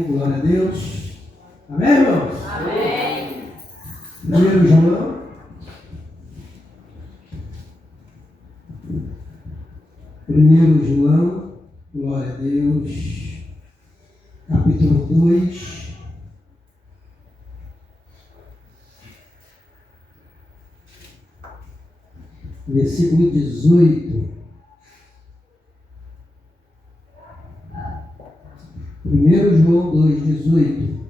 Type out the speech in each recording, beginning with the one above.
Amém. Glória a Deus. Amém, irmãos? Amém. 1 João. 1 João, glória a Deus, capítulo 2, versículo 18. 1 João 2,18.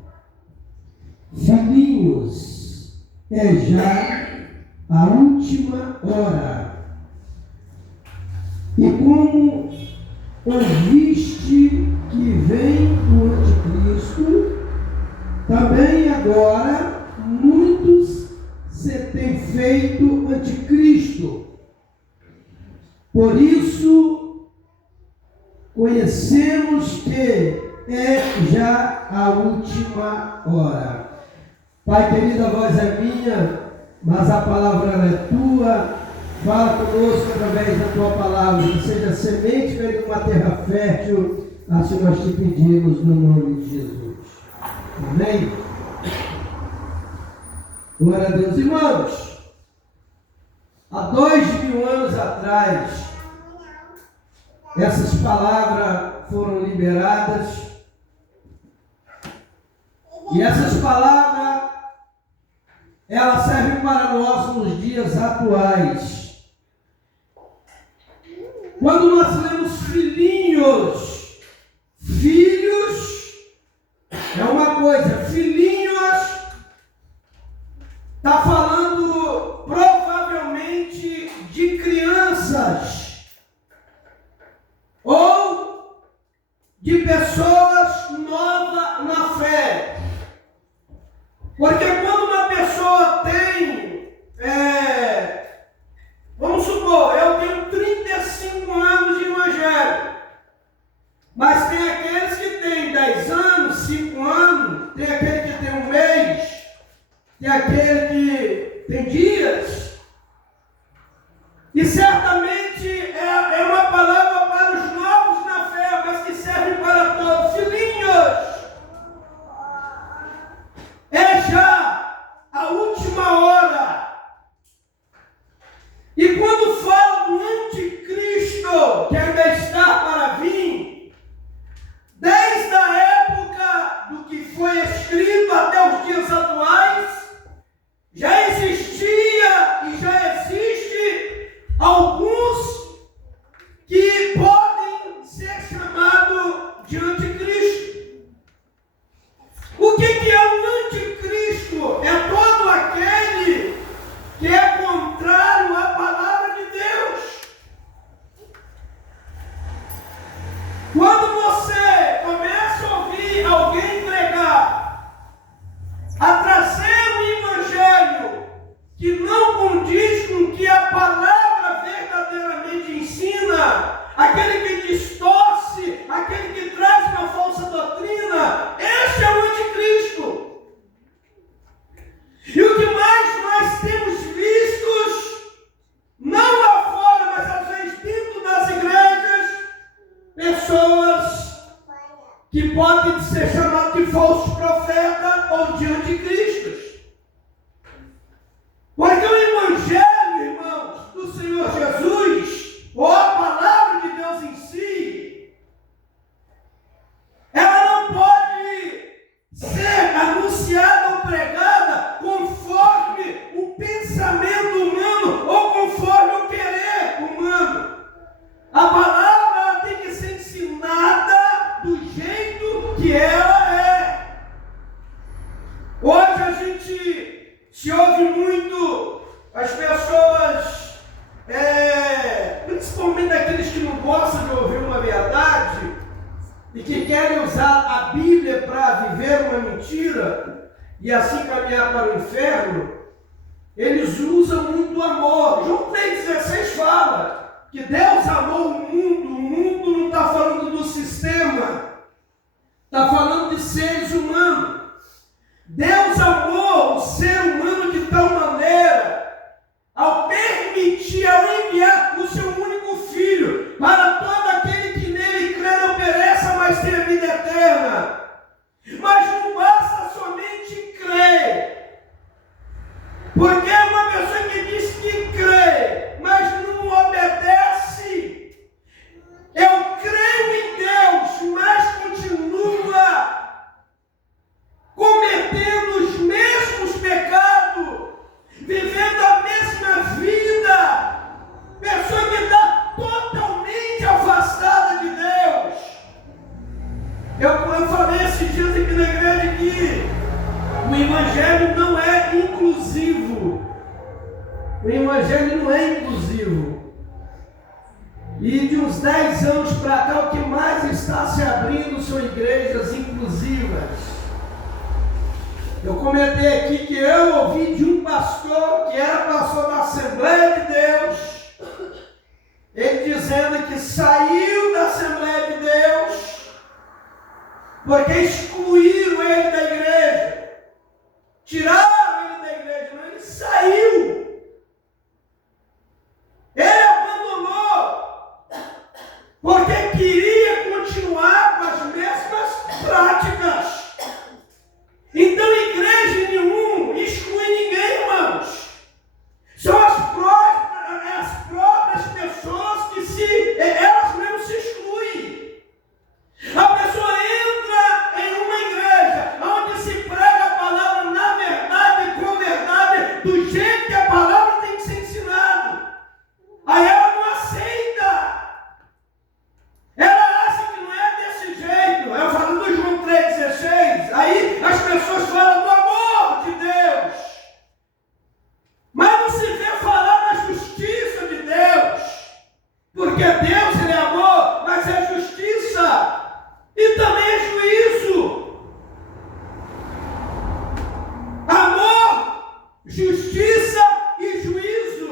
Filhinhos, é já a última hora. E como ouviste que vem o anticristo, também agora muitos se têm feito anticristo. Por isso, conhecemos que é já a última hora. Pai querido, a voz é minha, mas a palavra é tua. Fala conosco através da tua palavra, que seja semente feita numa terra fértil, assim nós te pedimos no nome de Jesus. Amém? Glória a Deus. Irmãos, há 2000 anos atrás, essas palavras foram liberadas, e essas palavras, elas servem para nós nos dias atuais. Quando nós lemos filhinhos, filhos é uma coisa, filhinhos está falando provavelmente de crianças ou de pessoas novas na fé. Porque quando uma pessoa tem, vamos supor, eu tenho 35 anos de evangelho, mas tem aqueles que têm 10 anos, 5 anos, tem aquele que tem um mês, tem aquele que tem dias, e certamente é uma palavra para os novos na fé, mas que serve para todos. Filhinhos, é já a última hora. E quando fala do anticristo, que ainda está para vir, desde a época do que foi escrito até os dias atuais, já existia e já existe alguns que podem ser chamados de anticristo. O que é o anticristo? É todo aquele que é contrário à palavra de Deus. Quando você começa a ouvir alguém pregar, a trazer um evangelho que não condiz com o que a palavra verdadeiramente ensina, aquele que distorce, aquele que traz uma falsa doutrina, esse é o anticristo. E o que mais nós temos vistos, não lá fora, mas às vezes dentro das igrejas, pessoas que podem ser chamadas de falsos profetas ou de anticristos. Porque o evangelho, irmãos, do Senhor Jesus, ou a palavra de Deus em si, ela não pode ser anunciada ou pregada conforme o pensamento humano ou conforme o querer humano. A palavra tem que ser ensinada do jeito que ela é. Hoje a gente se ouve muito as pessoas, principalmente aqueles que não gostam de ouvir uma verdade e que querem usar a Bíblia para viver uma mentira e assim caminhar para o inferno. Eles usam muito o amor. João 3,16 fala que Deus amou o mundo não está falando do sistema, está falando de seres humanos. Deus amou o ser humano de tal maneira, ao permitir, ao enviar o seu único filho, para todo aquele que nele crê não pereça, mas tenha vida eterna. cometendo os mesmos pecados, vivendo a mesma vida, pessoa que está totalmente afastada de Deus. Eu falei esses dias aqui na igreja que o Evangelho não é inclusivo. O Evangelho não é inclusivo. E de uns 10 anos para cá, o que mais está se abrindo são igrejas inclusivas. Eu comentei aqui que eu ouvi de um pastor, que era pastor da Assembleia de Deus, ele dizendo que saiu da Assembleia de Deus, porque excluíram ele da igreja, tiraram ele da igreja, mas ele saiu. Ele abandonou, porque queria continuar com as mesmas práticas. Então, igreja nenhuma exclui ninguém, irmãos. São as próprias pessoas que elas mesmas se excluem. A pessoa entra em uma igreja onde se prega a palavra na verdade e com verdade, do jeito que a palavra tem que ser ensinada. Aí ela não aceita. Ela acha que não é desse jeito. Eu falo do João 3,16. Aí as pessoas falam do amor de Deus. Mas não se vê falar da justiça de Deus. Porque Deus, Ele é amor, mas é justiça. E também é juízo. Amor, justiça e juízo.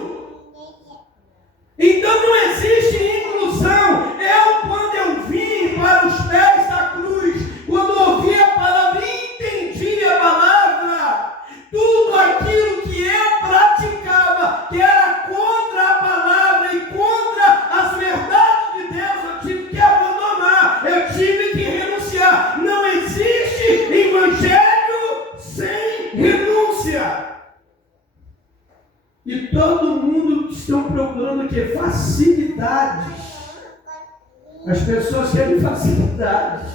Então não existe inclusão. Quando eu vim para os pés da cruz, quando ouvi a palavra, entendi a palavra, tudo aquilo que eu praticava, que era contra a palavra e contra as verdades de Deus, eu tive que abandonar, eu tive que renunciar. Não existe evangelho sem renúncia. E todo mundo estão procurando o quê? Facilidades. As pessoas querem facilidades.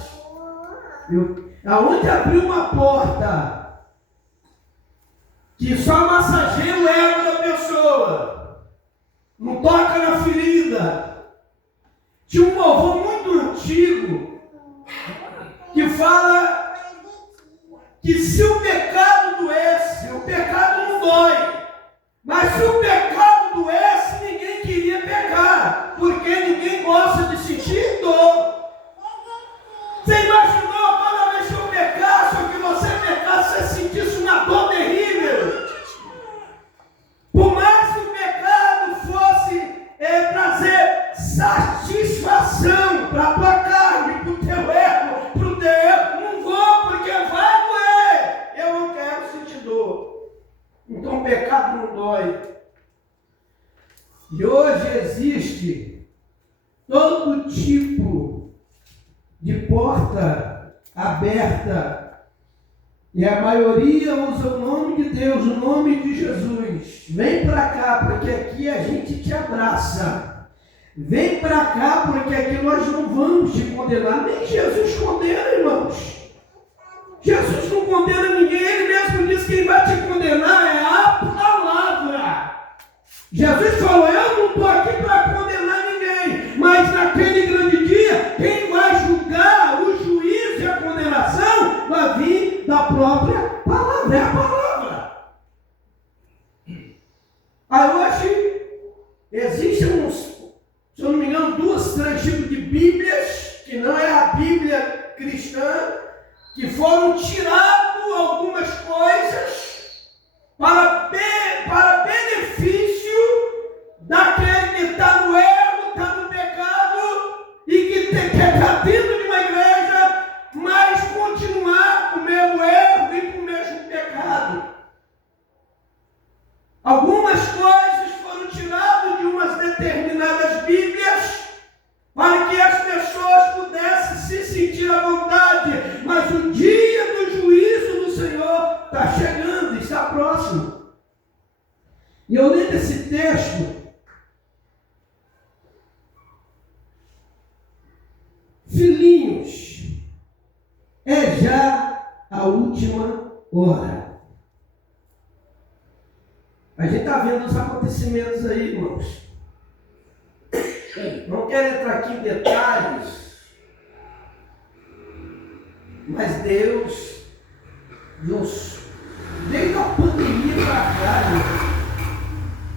Aonde abriu uma porta que só massageia o ego da pessoa, não toca na ferida. Tinha um louvor muito antigo que fala que se o pecado doesse, o pecado não dói. Mas se o pecado doesse, ninguém queria pecar, porque ninguém gosta de sentir dor. Você imaginou toda vez que eu pecasse, ou que você pecasse, você sentisse uma dor terrível? Por mais que o pecado fosse trazer satisfação para a tua carne, para o teu ego, para o teu eu, não vou, porque vai doer. Eu não quero sentir dor. Então o pecado não dói. E hoje existe todo tipo de porta aberta. E a maioria usa o nome de Deus, o nome de Jesus. Vem para cá, porque aqui a gente te abraça. Vem para cá, porque aqui nós não vamos te condenar. Nem Jesus condena, irmãos. Jesus não condena ninguém, Ele mesmo disse que quem vai te condenar é a palavra. Jesus falou, eu não estou aqui para condenar ninguém, mas naquele grande dia, quem vai julgar o juízo e a condenação vai vir da própria palavra, é a palavra. Aí hoje, existem se eu não me engano, 2, 3 tipos de Bíblias, que não é a Bíblia cristã, que foram tirando algumas coisas para benefício daquele que está no erro, está no pecado e que quer dentro de uma igreja, mas continuar com o mesmo erro e com o mesmo pecado. Algumas coisas foram tiradas de umas determinadas Bíblias para que as pessoas pudessem se sentir à vontade, mas o dia do juízo do Senhor está chegando, está próximo. E eu lendo esse texto, filhinhos, é já a última hora. A gente está vendo os acontecimentos aí, irmãos. Não quero entrar aqui em detalhes, mas Deus, desde a pandemia para cá,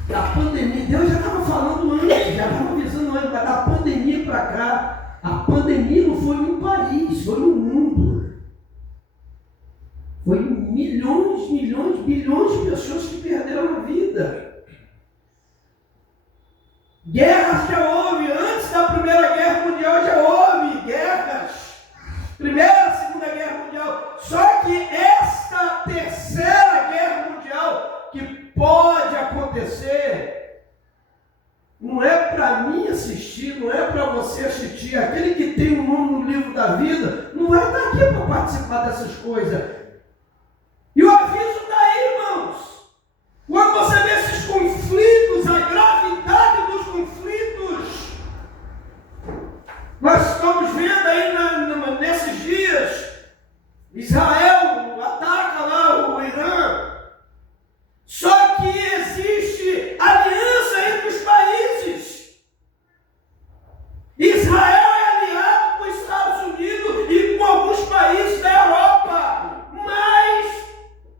da pandemia, Deus já estava falando antes, já estava avisando antes, mas da pandemia para cá, a pandemia não foi no país, foi no mundo. Foi milhões, bilhões de pessoas que perderam a vida. Guerras já houve, antes da Primeira Guerra Mundial já houve guerras. Primeira, Segunda Guerra Mundial. Só que esta Terceira Guerra Mundial que pode acontecer, não é para mim assistir, não é para você assistir. Aquele que tem um nome no livro da vida não vai estar aqui para participar dessas coisas. E o aviso está aí, irmãos. Quando você vê esses conflitos, a gravidade dos conflitos, nós estamos vendo aí nesses dias, Israel ataca lá o Irã. Só que existe aliança entre os países. Israel é aliado com os Estados Unidos e com alguns países da Europa. Mas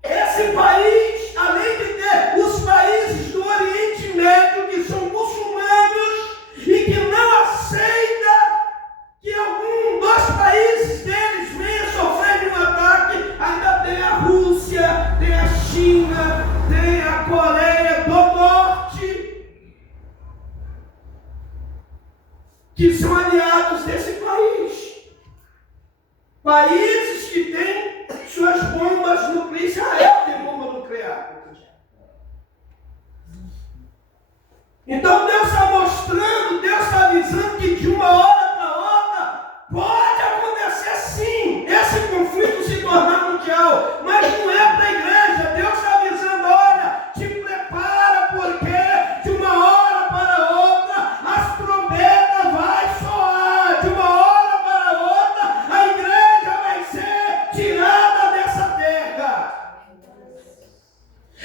esse país, além de ter os países do Oriente Médio, que são muçulmanos e que não aceita que algum dos países deles venha sofrer de um ataque, ainda tem a Rússia, tem a China, tem a Coreia do Norte, que são aliados desse país. Países que têm suas bombas nucleares. Israel tem bomba nuclear. Então Deus está mostrando, Deus está avisando que de uma hora para outra pode acontecer sim esse conflito se tornar mundial, mas não é para a igreja. Deus está avisando, olha, te prepara, porque de uma hora para outra as trombetas vai soar, de uma hora para outra a igreja vai ser tirada dessa terra.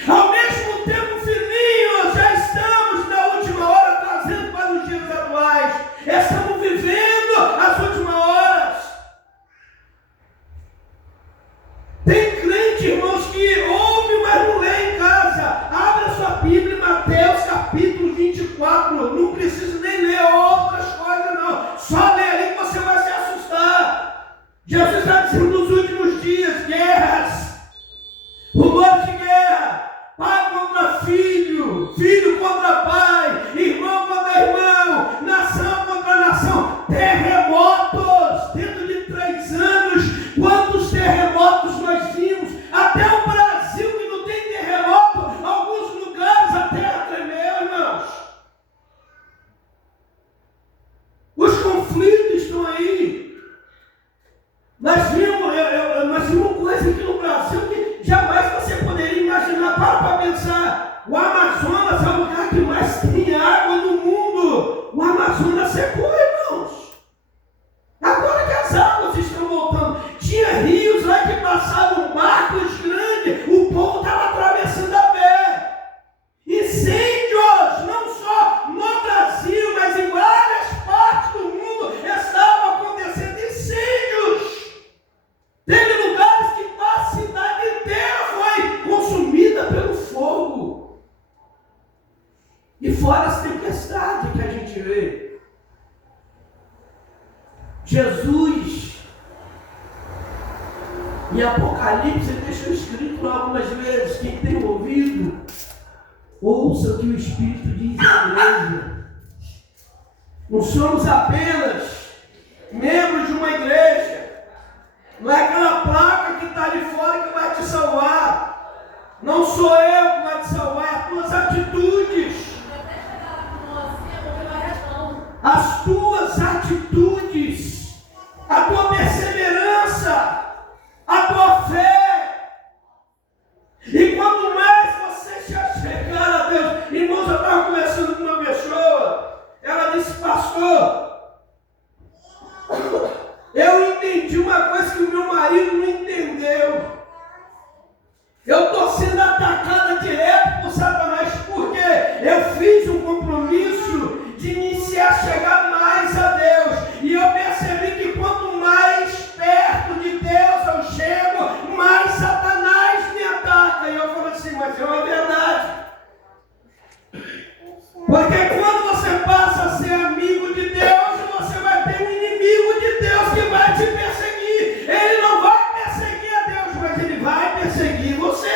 Ao mesmo tempo, filhinhos, já estamos na última hora, trazendo para os dias atuais. Estamos vivendo as últimas horas. Tem crente, irmãos, que ouve, mas não lê em casa. Abre a sua Bíblia em Mateus capítulo 24. Não precisa nem ler outras coisas, não. Só lê ali que você vai se assustar. Jesus está dizendo nos últimos dias, guerras, rumores de guerra, pai contra filho, filho contra pai, irmão contra irmão, nação contra nação, terremotos. Dentro de 3 anos, quantos terremotos nós vimos? Até o Brasil, que não tem terremoto, alguns lugares a terra tremeu, irmãos. Os conflitos estão aí. Nós vimos coisa aqui no Brasil que jamais você poderia imaginar. Para pensar. O Amazonas é o lugar que mais tem água no mundo. O Amazonas secou, irmãos. Agora que as águas estão voltando. Tinha rios lá que passavam barcos grandes. O povo estava atravessando a pé. Incêndios, não só no Brasil, mas em várias partes do mundo estavam acontecendo incêndios. Teve lugares que a cidade inteira foi consumida pelo fogo. E fora as tempestades que a gente vê. Jesus, em Apocalipse, deixou escrito algumas vezes: quem tem ouvido, ouça o que o Espírito diz à igreja. Não somos apenas membros de uma igreja. Não é aquela placa que está ali fora que vai te salvar. Não sou eu que vai te salvar, é as tuas atitudes. As tuas atitudes, a tua perseverança, a tua fé. E quanto mais você se achegar a Deus. Irmãos, eu estava conversando com uma pessoa, ela disse: pastor, eu entendi uma coisa que o meu marido não entendeu. Eu estou sendo atacada direto por Satanás porque eu fiz um compromisso de iniciar a chegar mais a Deus. E eu percebi que quanto mais perto de Deus eu chego, mais Satanás me ataca. E eu falo assim, mas é uma verdade. Porque quando você passa a ser amigo de Deus, você vai ter um inimigo de Deus que vai te perseguir. Ele não vai perseguir a Deus, mas ele vai perseguir você.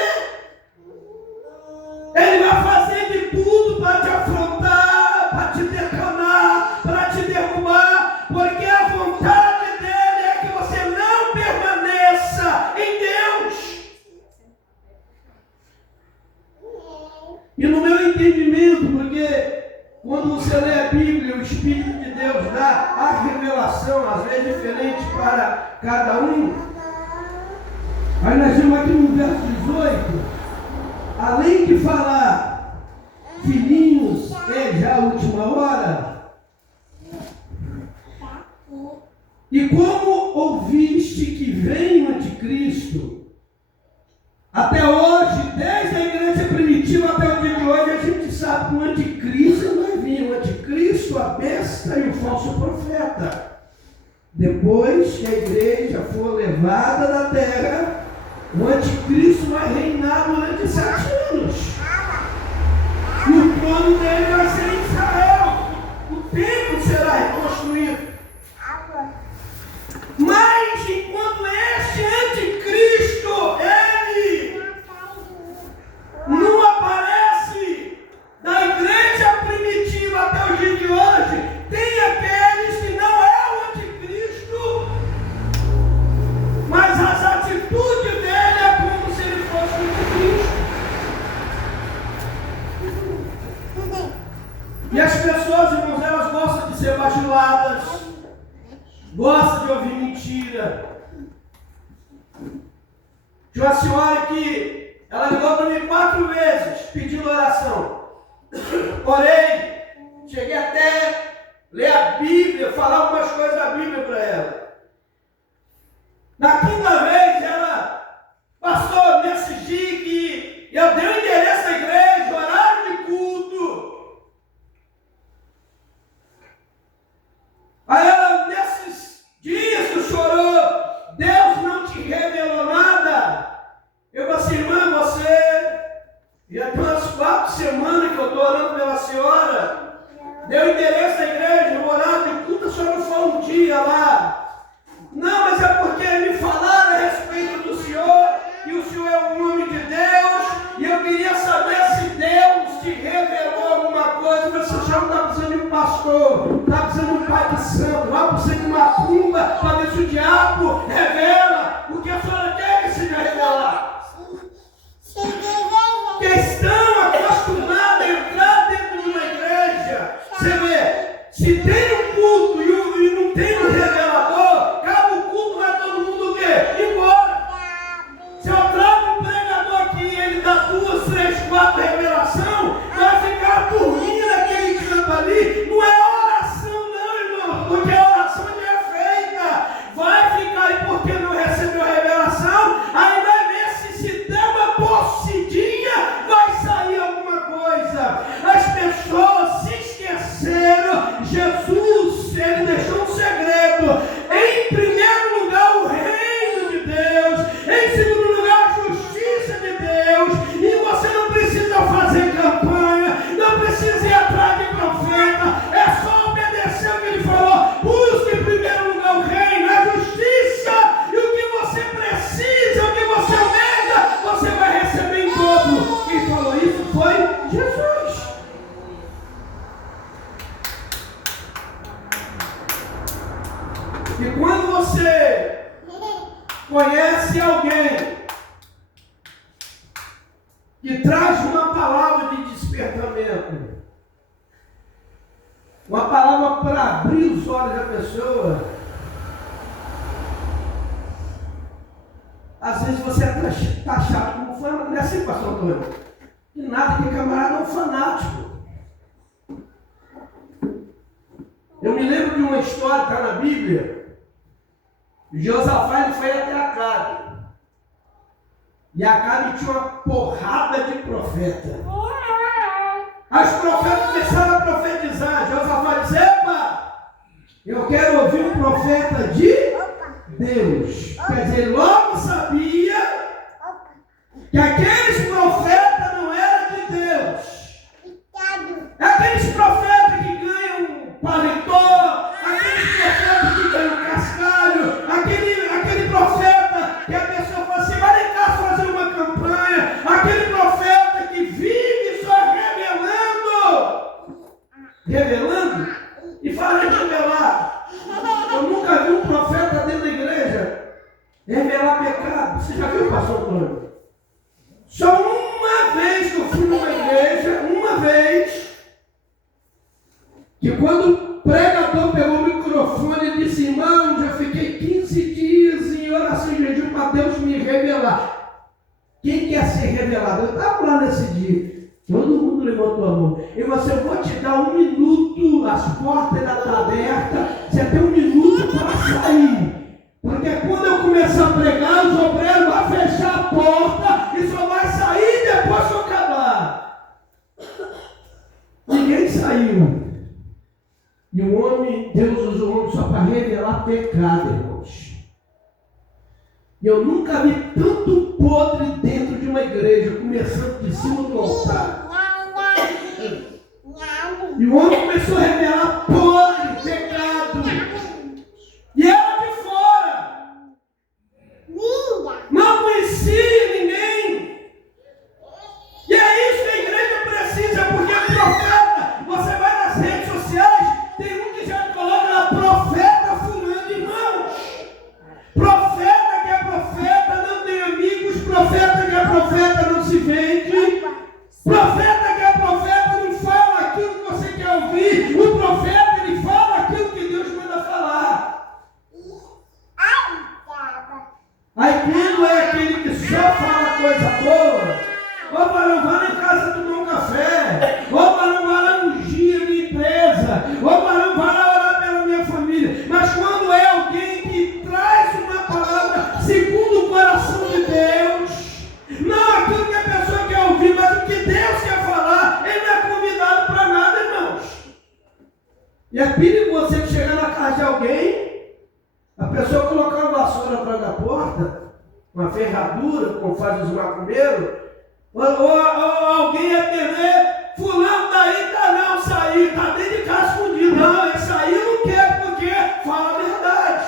Ele vai fazer de tudo para te afrontar, para te detonar, para te derrubar, porque a vontade dele é que você não permaneça em Deus. E no meu entendimento, porque quando você lê a Bíblia, o Espírito de Deus dá a revelação, às vezes diferente para cada um. Aí nós vemos aqui no verso 18, além de falar, filhinhos, é já a última hora. E como ouviste que vem o anticristo, até hoje, desde a igreja primitiva até o dia de hoje, a gente sabe que o anticristo vai vir. O anticristo, a besta e o falso profeta. Depois que a igreja for levada da terra, o anticristo vai reinar durante 7 anos. E o trono dele vai ser em Israel. O templo será reconstruído. Mas enquanto este anticristo, ele não aparece da igreja primitiva até o dia de hoje, tem aqueles que não é o anticristo, mas as atitudes dele é como se ele fosse o anticristo. E as pessoas, irmãos, elas gostam de ser bajuladas, gostam de ouvir mentira. Tinha uma senhora que ela ligou para mim 4 vezes pedindo oração. Orei, cheguei até ler a Bíblia, falar algumas coisas da Bíblia para ela. Na quinta vez ela, pastor, me assistir que eu dei o endereço da igreja, horário de culto. Aí ela, nesses dias que chorou, Deus não te revelou nada. Eu falei assim, irmã, você já tem umas 4 semanas que eu estou orando pela senhora. Deu o endereço da igreja, o horário de culto, a senhora não foi um dia lá. Não, mas é porque me falaram a respeito do senhor, e o senhor é um homem de Deus, e eu queria saber se Deus te revelou alguma coisa. Você já não está precisando de um pastor, está precisando de um pai de santo, vai precisar de uma tumba para ver se o diabo revela o que a senhora quer que seja revelado. Que estão acostumados a entrar dentro de uma igreja. Você vê, se tem um culto e não tem um revelador, acaba o culto, vai todo mundo o quê? Embora. Se eu trago um pregador aqui e ele dá 2, 3, 4 revelação, vai ficar dormindo aquele canto ali. Não é oração não, irmão, porque a oração já é feita. Vai ficar aí porque não recebeu revelação, aí vai ver se der uma possidinha, vai sair alguma coisa. As pessoas se esqueceram. Jesus, ele deixou um segredo. Em primeiro lugar, o reino de Deus. Em segundo lugar, a justiça de Deus. E você não precisa fazer campanha, não precisa ir atrás de profeta. É só obedecer o que ele falou. Busque em primeiro lugar o reino, a justiça. E o que você precisa, o que você almeja, você vai receber em dobro. Quem falou isso foi Jesus. E quando você conhece alguém que traz uma palavra de despertamento, uma palavra para abrir os olhos da pessoa, às vezes você é taxado como fanático. Não é assim, pastor Antônio? E nada, que camarada é um fanático. Eu me lembro de uma história que está na Bíblia. Josafá, ele foi até Acabe. E Acabe tinha uma porrada de profeta. As profetas começaram a profetizar. Josafá disse: epa, eu quero ouvir um profeta de Deus. Quer dizer, ele logo sabia que aqueles profetas não eram de Deus. É aqueles profetas que ganham paletó, aqueles profetas que ganham cascalho, aquele profeta que a pessoa fala assim: vai em casa fazer uma campanha, aquele profeta que vive só revelando, e fala em revelar. Eu nunca vi um profeta dentro da igreja revelar pecado. Você já viu, pastor Antônio? Só uma vez que eu fui numa igreja, que quando o pregador pegou o microfone e disse: irmãos, eu fiquei 15 dias em oração e jejum para Deus me revelar. Quem quer ser revelado? Eu estava lá nesse dia. Todo mundo levantou a mão. E você, eu vou te dar 1 minuto, as portas ainda estão abertas, você tem 1 minuto para sair. Porque quando eu começar a pregar, os obreiros vão fechar a porta e só vai sair depois que eu acabar. Ninguém saiu. E o homem, Deus usou o homem só para revelar pecado, irmãos. E eu nunca vi tanto podre dentro de uma igreja, começando de cima do altar. E o homem começou a revelar podre, pecado. E ela de fora. Não conhecia ninguém. E é isso que a igreja precisa, porque profeta, você vai nas redes sociais, tem um que já coloca lá: profeta fulano, irmãos. Profeta que é profeta não tem amigos, profeta que é profeta não se vende, profeta que é profeta não fala aquilo que você quer ouvir, o profeta ele fala aquilo que Deus manda falar. Aí quando é aquele que só fala coisa boa, ô varão, vá lá em casa tomar um café, ô varão, vá lá ungir a minha empresa, ô varão, vá lá orar pela minha família. Mas quando é alguém que traz uma palavra segundo o coração de Deus, não aquilo que a pessoa quer ouvir, mas o que Deus quer falar, ele não é convidado para nada, irmãos. E é perigoso você chegar na casa de alguém, a pessoa colocar uma vassoura atrás da porta, uma ferradura, como faz os macumbeiros, ou alguém atender: fulano daí tá não, saiu, tá dentro de casa escondido. Não, esse aí eu não quero, porque fala a verdade.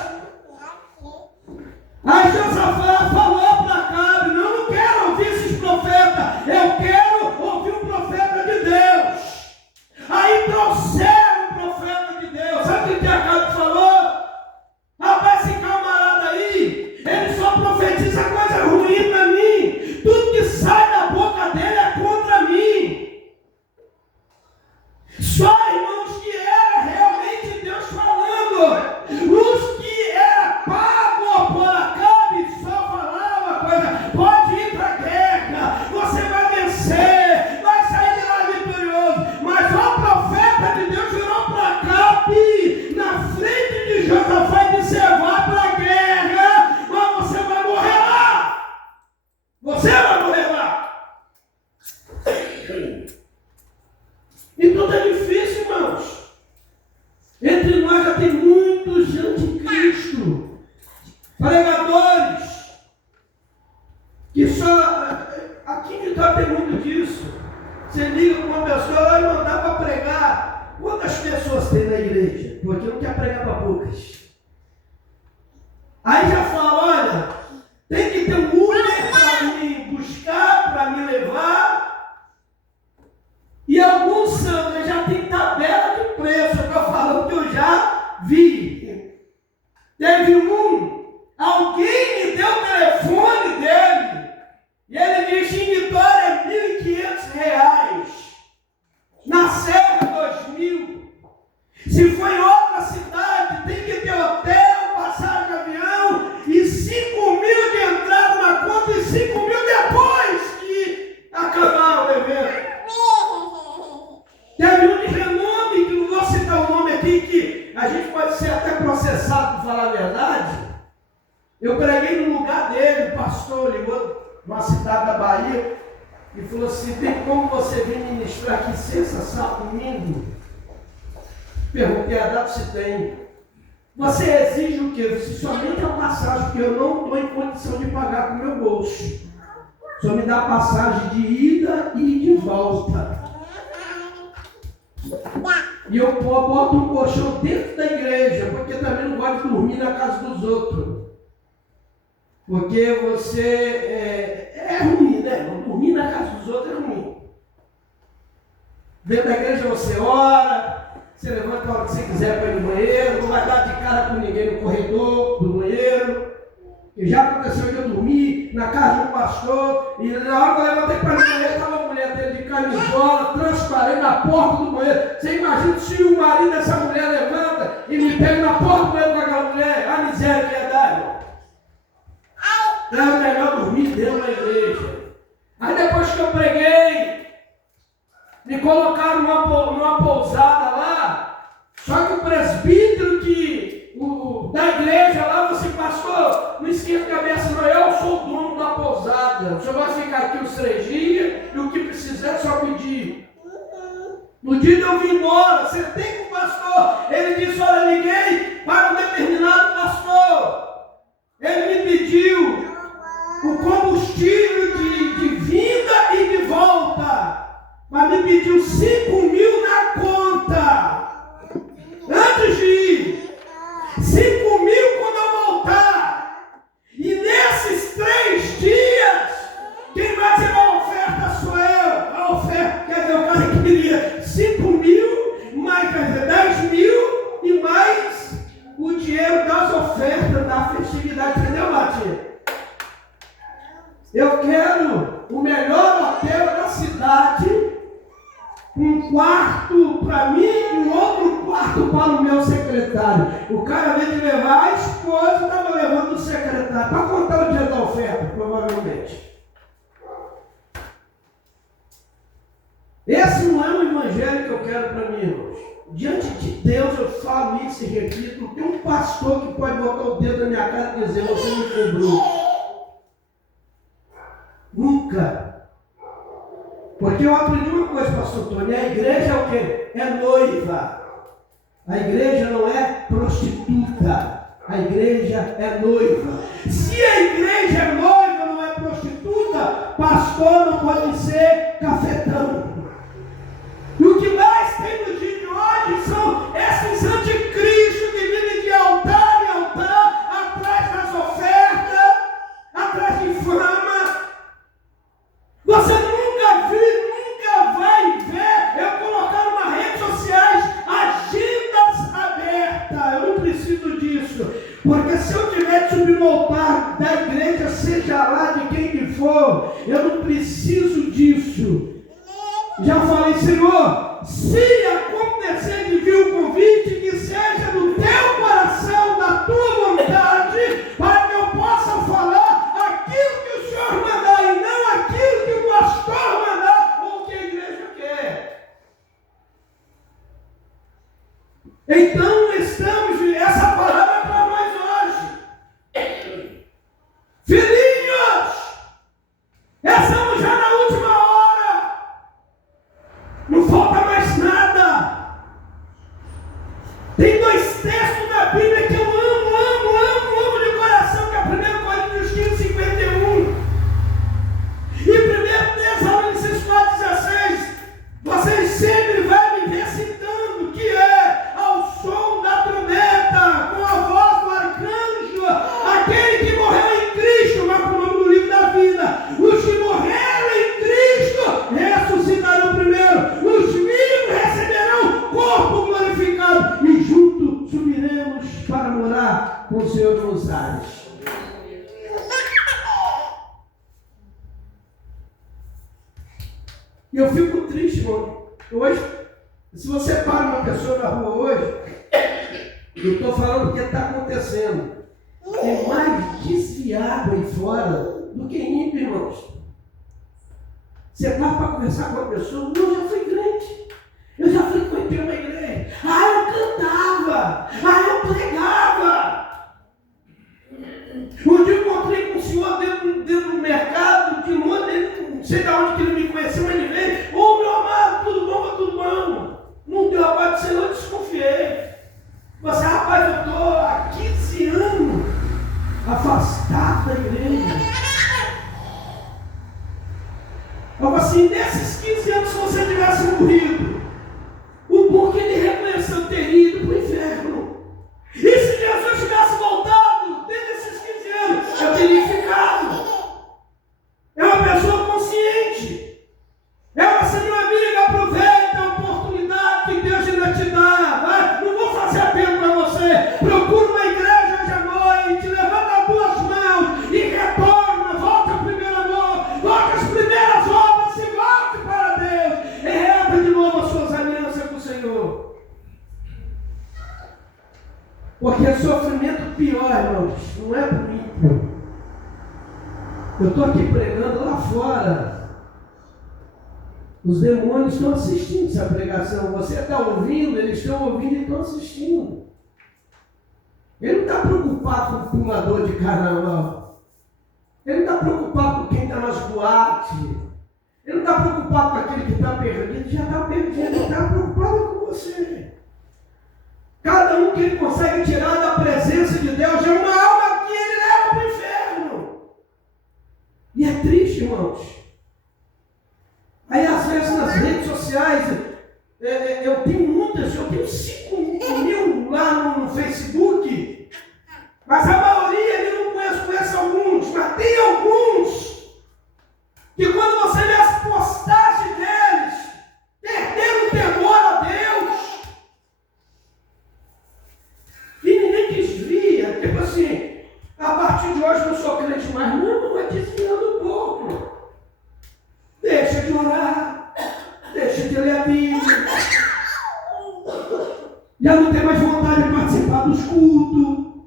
Aí Josafá falou para Acabe: não quero ouvir esses profetas, eu quero ouvir um profeta de Deus. Aí trouxeram um profeta de Deus. Sabe o que Acabe falou? Rapaz, esse camarada aí, ele só profetiza coisa ruim para mim. Tudo que sai da boca dele é contra mim. Só, irmãos, que era realmente Deus falando. Os que era pago por Acabe só falava coisa: pode ir para a guerra, você vai vencer, vai sair de lá vitorioso. Mas o profeta de Deus virou para Acabe na frente de Josafá e disse: vai para a guerra, mas você vai morrer lá. Você vai morrer lá. E tudo é difícil, irmãos. Entre nós já tem muitos anticristo, pregadores, que só. Aqui em Vitória tem muito disso. Você liga com uma pessoa lá e mandar para pregar. Quantas pessoas tem na igreja? Porque não quer pregar para poucas. Aí já fala: olha, tem que ter um Uber para me buscar, para me levar. E alguns santos já tem tabela de preço. Eu estou falando que eu já vi. Teve alguém me deu o telefone dele, e ele disse: em Vitória R$ 1.500. Na Serra, 2.000. Se for em outra cidade, tem que ter hotel, passagem de avião e 5.000 de entrada na conta e 5.000 depois que acabar o evento. Teve um de renome, que não vou citar o nome aqui, que a gente pode ser até processado por falar a verdade. Eu preguei no lugar dele, o pastor ligou numa cidade estado da Bahia, e falou assim: tem como você vir ministrar aqui sexta, sábado, domingo? Perguntei a data se tem. Você exige o quê? Eu disse: somente a passagem, porque eu não estou em condição de pagar com o meu bolso. Só me dá a passagem de ida e de volta. E eu boto um colchão dentro da igreja, porque também não gosto de dormir na casa dos outros. Porque você é ruim, né? Não dormir na casa dos outros é ruim. Dentro da igreja você ora, você levanta a hora que você quiser para ir no banheiro, não vai dar de cara com ninguém no corredor do banheiro. E já aconteceu de eu dormir na casa de um pastor, e na hora que eu levantei para ir no banheiro, estava uma mulher dentro de camisola, transparente, na porta do banheiro. Você imagina se o marido dessa mulher levanta e me pega na porta do banheiro com aquela mulher? A miséria que ia dar, irmão. Era melhor dormir dentro da igreja. Aí depois que eu preguei, me colocaram numa pousada lá, só que o presbítero da igreja lá, você pastor, não esquenta a cabeça não, eu sou o dono da pousada, o senhor vai ficar aqui os 3 dias, e o que precisar é só pedir. No dia que eu vim embora, sentei com o pastor, ele disse: olha, eu liguei para um determinado pastor, ele me pediu o combustível de vinda e de volta, mas me pediu 5.000 na conta, antes de ir, 5.000 quando eu voltar, e nesses 3 dias, quem vai tirar a oferta sou eu. A oferta, quer dizer, o cara queria 5.000, mais, quer dizer, 10.000 e mais o dinheiro das ofertas da festividade, entendeu, Matia? Eu quero o melhor hotel da cidade, um quarto para mim e um outro quarto para o meu secretário. O cara, ao invés de levar a esposa, estava levando o secretário para contar o dia da oferta, provavelmente. Esse não é um evangelho que eu quero para mim, irmãos. Diante de Deus eu falo isso e repito: não tem um pastor que pode botar o dedo na minha cara e dizer: você me cobrou. Nunca. Porque eu aprendi uma coisa, pastor Tony: a igreja é o quê? É noiva. A igreja não é prostituta. A igreja é noiva. Se a igreja é noiva, não é prostituta, pastor não pode ser cafetão. E o que mais tem no dia de hoje são esses anticristos que vivem de altar em altar, atrás das ofertas, atrás de fama. Você nunca vai ver eu colocar nas redes sociais agendas abertas. Eu não preciso disso. Porque se eu tiver que subir no altar da igreja, seja lá de quem que for, eu não preciso disso. Já falei: Senhor, se acontecer de vir o convite, que seja do teu coração, da tua vontade, para que eu possa falar aquilo que o Senhor mandar e não aquilo que o pastor mandar ou que a igreja quer. Então essa palavra é para nós hoje. Filhinhos, estamos já na última hora. Não falta mais nada. Tem 2 textos da Bíblia que eu amo de coração, que é 1 Coríntios 15:51 e 1 Tessalonicenses 4:16. Vocês sempre vão me ver citando, que é ao som da trombeta, com a voz do arcanjo, aquele que morreu em Cristo, mas com o nome do livro da vida. Os que morreram em Cristo ressuscitarão primeiro. Os vivos receberão corpo glorificado e juntos subiremos para morar com o Senhor nos ares. E eu fico triste, irmão. Hoje, se você para uma pessoa na rua hoje, eu estou falando porque está acontecendo. É mais desviado aí fora do que ímpio, irmãos. Você para conversar com a pessoa: não, eu já fui crente, eu já frequentei uma igreja, eu cantava, eu pregava. Um dia eu encontrei com o senhor dentro do mercado, de um monte sei de onde que ele me conheceu, mas ele veio, ô meu amado, tudo bom, tudo bom? Não deu a paz do Senhor, eu desconfiei. Você, rapaz, eu estou há 15 anos afastado da igreja. Eu falei assim, nesses 15 anos, se você tivesse morrido, o bom que ele reconheceu ter ido para o inferno. E se Jesus tivesse voltado dentro desses 15 anos, eu teria ficado. É uma pessoa consciente. Seria uma amiga, aproveita a oportunidade que Deus ainda te dá. Vai? Não vou fazer apelo para você. Procura uma igreja hoje à noite, levanta as duas mãos e retorna, volta ao primeiro amor, volta às primeiras obras e volte para Deus. E reabra de novo as suas alianças com o Senhor. Porque é sofrimento pior, irmãos, não é para o ímpio. Eu estou aqui pregando lá fora. Os demônios estão assistindo essa pregação. Você está ouvindo, eles estão ouvindo e estão assistindo. Ele não está preocupado com o fumador de carnaval. Ele não está preocupado com quem está nas boates. Ele não está preocupado com aquele que está perdido. Já está perdido, ele está preocupado com você. Cada um que ele consegue tirar da presença de Deus é uma alma que ele leva para o inferno. E é triste, irmãos. Aí às vezes nas redes sociais, eu tenho 5 mil lá no Facebook, mas a maioria eu não conheço alguns, mas tem alguns que quando você vê as postagens deles, perderam o temor a Deus, e ninguém desvia, tipo assim, a partir de hoje eu não sou crente mais, não, vai desviando um pouco. Deixa de orar, deixa de ler a Bíblia, já não tem mais vontade de participar dos cultos.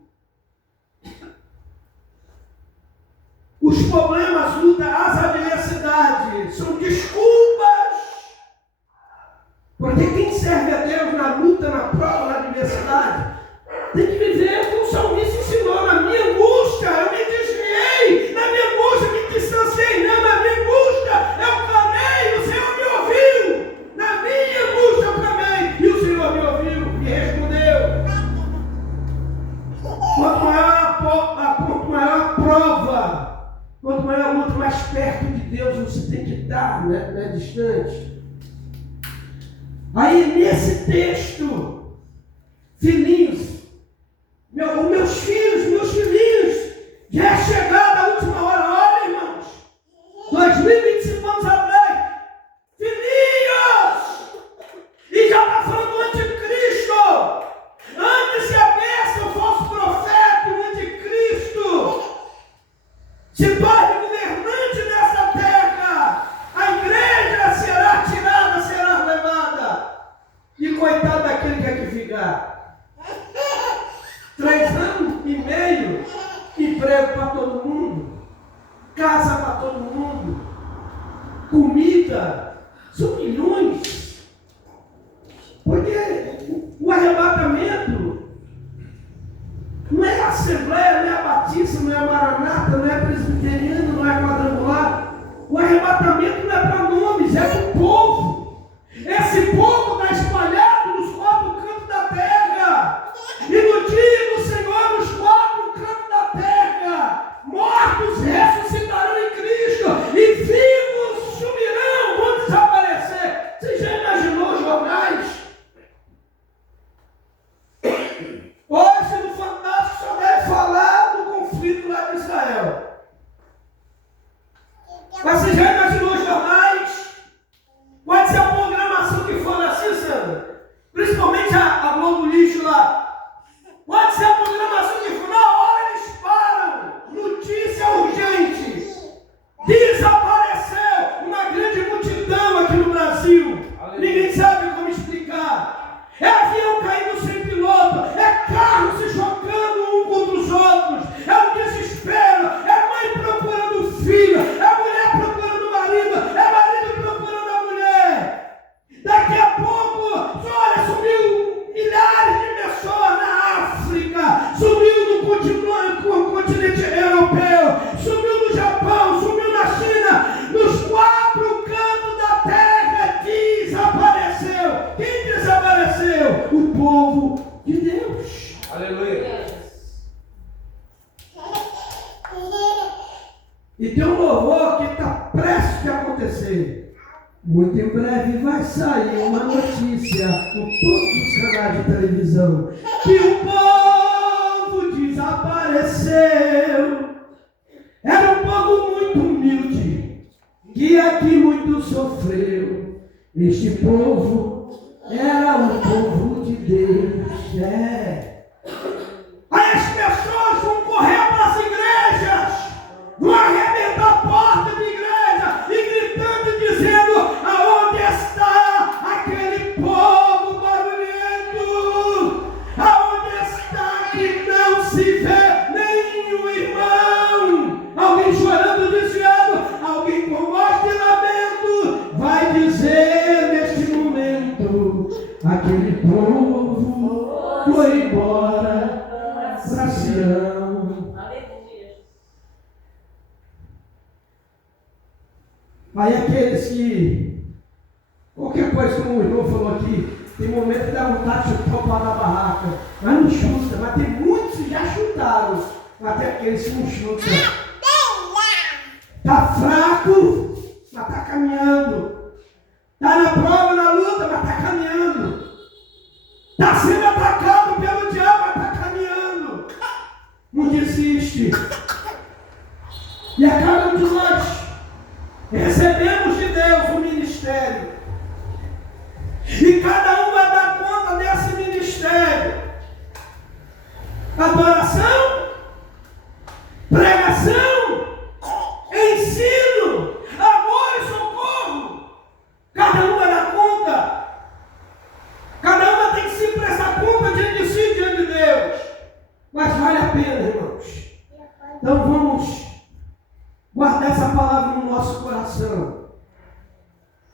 Os problemas, lutas, as adversidades são desculpas, porque quem serve a Deus na luta, na prova, na adversidade, tem que viver como o salmista ensinou. Na minha angústia eu me desviei, na minha angústia eu me distanciei, não, na minha angústia eu clamei, o Senhor me ouviu. Na minha angústia eu clamei e o Senhor me ouviu, me respondeu. Quanto maior a prova, quanto maior a luta, mais perto de Deus você tem que estar, né, distante. Aí nesse texto, filhinhos, meus filhinhos, já é chegada a última hora, olha, irmãos, 2025 anos atrás, filhinhos, e já está falando do anticristo, antes que a besta, o falso profeta, o anticristo, se torne governante nessa terra, a igreja será tirada, será levada, e coitado daquele que quer que ficar. 3 anos e meio, emprego para todo mundo, casa para todo mundo, comida, são milhões. Porque o arrebatamento não é a Assembleia, não é a Batista, não é a Maranata, não é a Presbiteriana, não é a Quadrangular. O arrebatamento não é para nomes, é para o povo. Esse povo está espalhado nos 4 cantos da terra. E no dia do Senhor, nos 4 cantos da terra, mortos ressuscitarão em Cristo e vivos sumirão, vão desaparecer. Você já imaginou os jornais? Hoje no Fantástico só deve falar do conflito lá de Israel. Mas você já imaginou os jornais? Pode ser a programação que for assim, Sandra. Principalmente a Globo Lixo lá. Pode ser a programação que for. Na hora eles param. Notícia urgente. Desapareceu uma grande multidão aqui no Brasil. Ninguém sabe como explicar. É avião caindo sem piloto. É carro se chocando um contra os outros. É o desespero. É mãe procurando filho. É mulher procurando marido. o que está prestes a acontecer. Muito em breve vai sair uma notícia em todos os canais de televisão que o povo desapareceu. Era um povo muito humilde, que aqui muito sofreu. Este povo era um povo de Deus. Aí as pessoas vão correr para as igrejas, vão arrebentar a porta de igreja e gritando e dizendo: aonde está aquele povo barulhento? Aonde está que não se vê nenhum irmão? Alguém chorando dizendo, alguém com voz de lamento vai dizer neste momento: aquele povo foi embora para Sião. Aí aqueles que, qualquer coisa como o irmão falou aqui, tem momento que dá vontade de chutar o pau na barraca, mas não chuta, mas tem muitos que já chutaram, até aqueles que não chutam. Está fraco, mas está caminhando. Está na prova, na luta, mas está caminhando. Está sendo atacado pelo diabo, mas está caminhando. Não desiste. E a cada um de nós recebemos de Deus o ministério. E cada um vai dar conta desse ministério. Adoração, pregação, ensino, amor e socorro. Cada um vai dar conta. Cada um tem que se prestar conta diante de si, diante de Deus. Mas vale a pena, irmãos. Então vamos guardar essa palavra no nosso coração.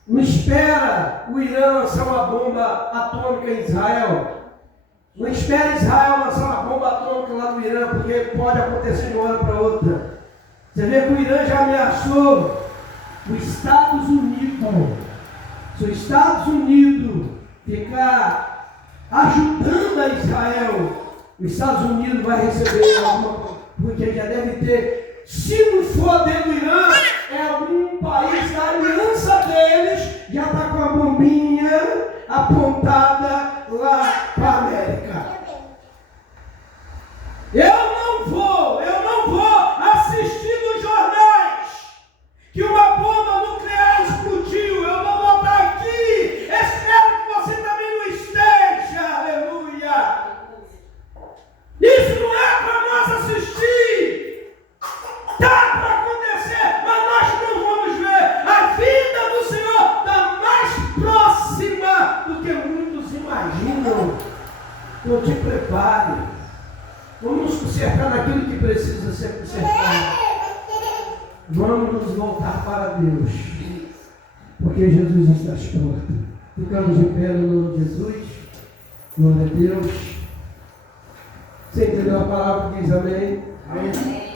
Não espera o Irã lançar uma bomba atômica em Israel. Não espera Israel lançar uma bomba atômica lá no Irã, porque pode acontecer de uma hora para outra. Você vê que o Irã já ameaçou os Estados Unidos. Se os Estados Unidos ficar ajudando a Israel, os Estados Unidos vai receber alguma coisa, porque já deve ter. Se não for dentro do Irã, é algum país da aliança deles, já está com a bombinha apontada lá para a América. Eu não vou assistir nos jornais que uma bomba nuclear explodiu. Eu vou voltar aqui. Espero que você também não esteja. Aleluia. Isso não é para nós assistir. Está para acontecer, mas nós não vamos ver. A vida do Senhor está mais próxima do que muitos imaginam. Então te prepare. Vamos consertar naquilo que precisa ser consertado. Vamos nos voltar para Deus. Porque Jesus está às portas. Ficamos de pé no nome de Jesus. Glória a Deus. Você entendeu a palavra que diz amém? Amém.